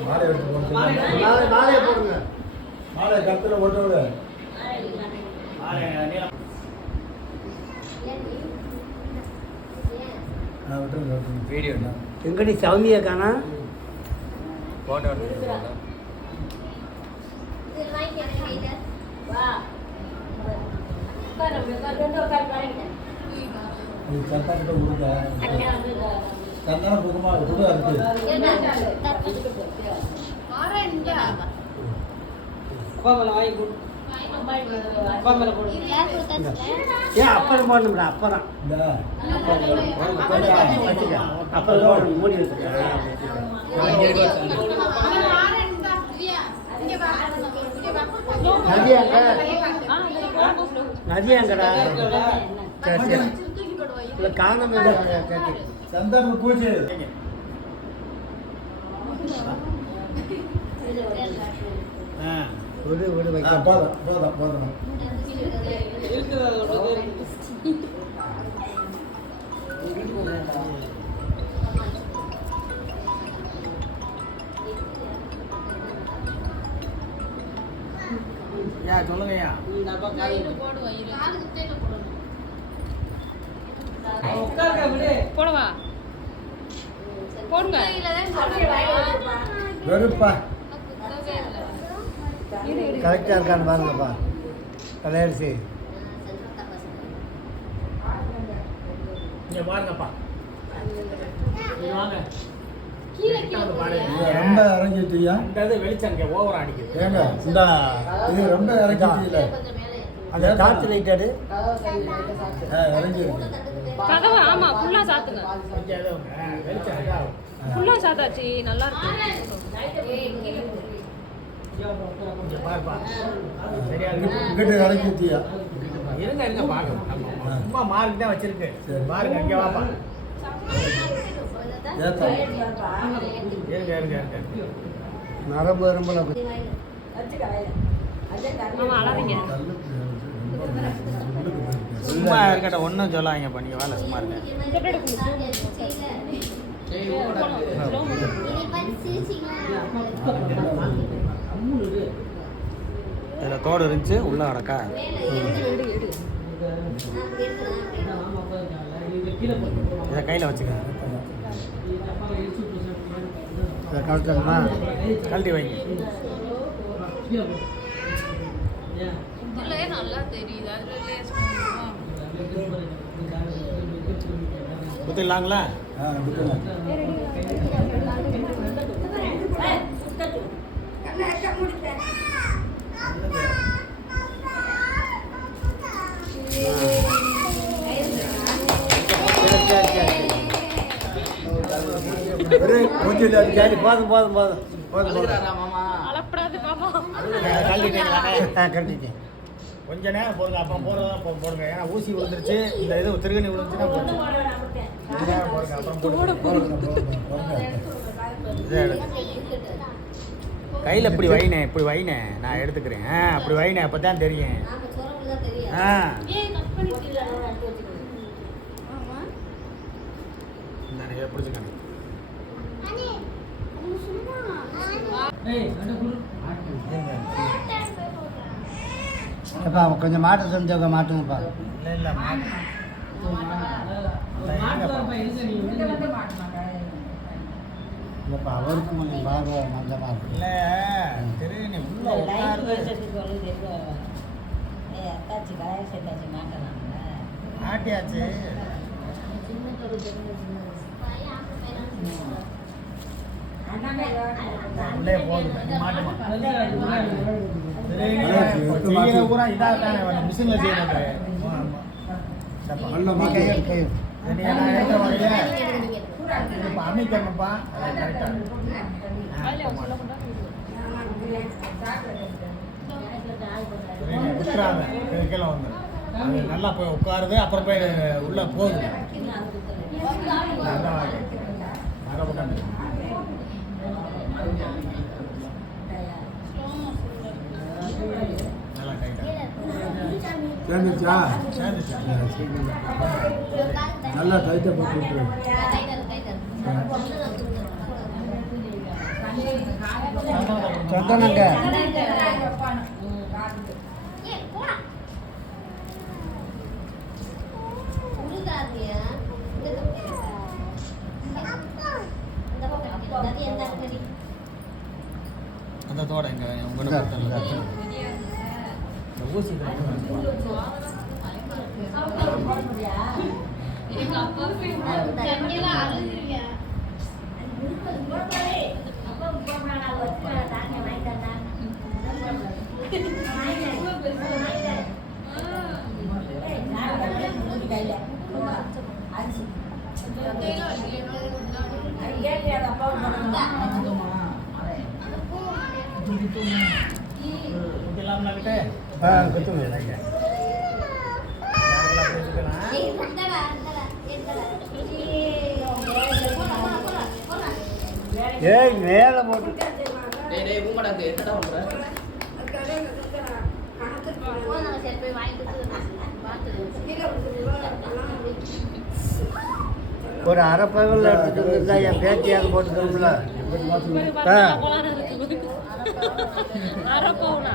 மாலை எடுத்து போடுங்க. மாலை கத்துல போட்டு வீடியோ எங்கடி காணா? போட்டோ கிட்ட சந்தன குங்குமா கூட இருக்கு அப்புறம் போடணும்டா அப்புறம் அப்புறம் போடணும் மூடி நதியாங்க நதியாங்கடா இல்லை காணாம கேட்டு ஆ, வைக்க போதும் போதும் போதும். சொல்லுங்கய்யா. போடவா? போடுங்க. வெறுப்பா. கரெக்டாக இருக்கான்னு பாருங்கப்பா. கலையரசி இங்க பாருங்கப்பா. இங்க வாங்க. ரொம்ப இறங்கிட்டியா இந்த இது வெளிச்சம் ஓவரா அடிக்குது. ஏங்க இந்த இது ரொம்ப இறங்கிட்டீல அந்த டார்ச் லைட் இருக்கு. கதவை ஆமா ஃபுல்லா சாத்துங்க. ஃபுல்லா சாத்தாச்சு நல்லா இருக்கு. இருங்க இருங்க சும்மா மார்க் தான் வச்சிருக்கு. சரி. பாருங்க இங்க வாப்பா. இருங்க இருங்க இருங்க. நரம்பு எறும்புல ஆமா அழாதீங்க. சும்மா இருக்கட்டும் ஒன்றும் சொல்லாங்க பண்ணி வேலை சும்மா இருங்க கொடு. Motion. இதில் தோடு இருந்துச்சு உள்ள அடக்கா இதை கையில் வச்சுக்க கழட்டி வைங்க கொஞ்சம் சரி போதும் போதும் போதும் போதும் போதும். கட்டிட்டேன் கொஞ்ச நேரம் போடுங்க அப்போ போடுறதா போ போடுங்க. ஏன்னா ஊசி விழுந்துருச்சு. இந்த இது திருகணி விழுந்துச்சுன்னா போச்சு கையில் இப்படி வைனே இப்படி வைனே. நான் எடுத்துக்கிறேன். ஆ அப்படி வைனே அப்போ தான் தெரியும். ஆ. பிடிச்சிக்கணும் அப்பா கொஞ்சம் மாட்ட தெரிஞ்சவங்க மாட்டுங்கப்பா இல்லை இல்லை இல்லைப்பா அவருக்கும் கொஞ்சம் பார்வை மந்தமாக இருக்கு இல்லை உள்ள ஆட்டியாச்சு உள்ளே பூரா இதாக மிஷினில் செய்யறது அமைக்கணும்ப்பா கரெக்டாக அதுல அவங்க சொல்ல மாட்டா விட்டுறாங்க கீழே வந்து நல்லா போய் உட்காருது அப்புறம் போய் உள்ளே போகுது. சேர்ந்துச்சா நல்லா டைட்டாக போட்டு சந்தனங்க. அந்த தோட எங்க? உங்க இங்க, இங்க. ஊசி எங்க அப்பா ஆ கத்துங்க ஏய் மேல போட்டு. டேய் டேய் ஊமடாக்கு என்னடா பண்ற? ஒரு அரை பகலில் எடுத்துட்டு வந்திருந்தா என் பேத்தியாக போட்டு தரும்ல. ஆ. அரை பவுனா?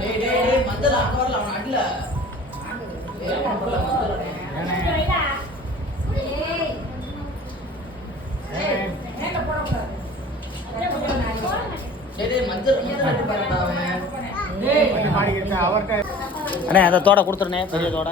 டேய் டேய் டேய் மஞ்சள் அங்க வரல அவன் அடில. அவர்கிட்ட அண்ணே அந்த தோட கொடுத்துருண்ணே பெரிய தோட.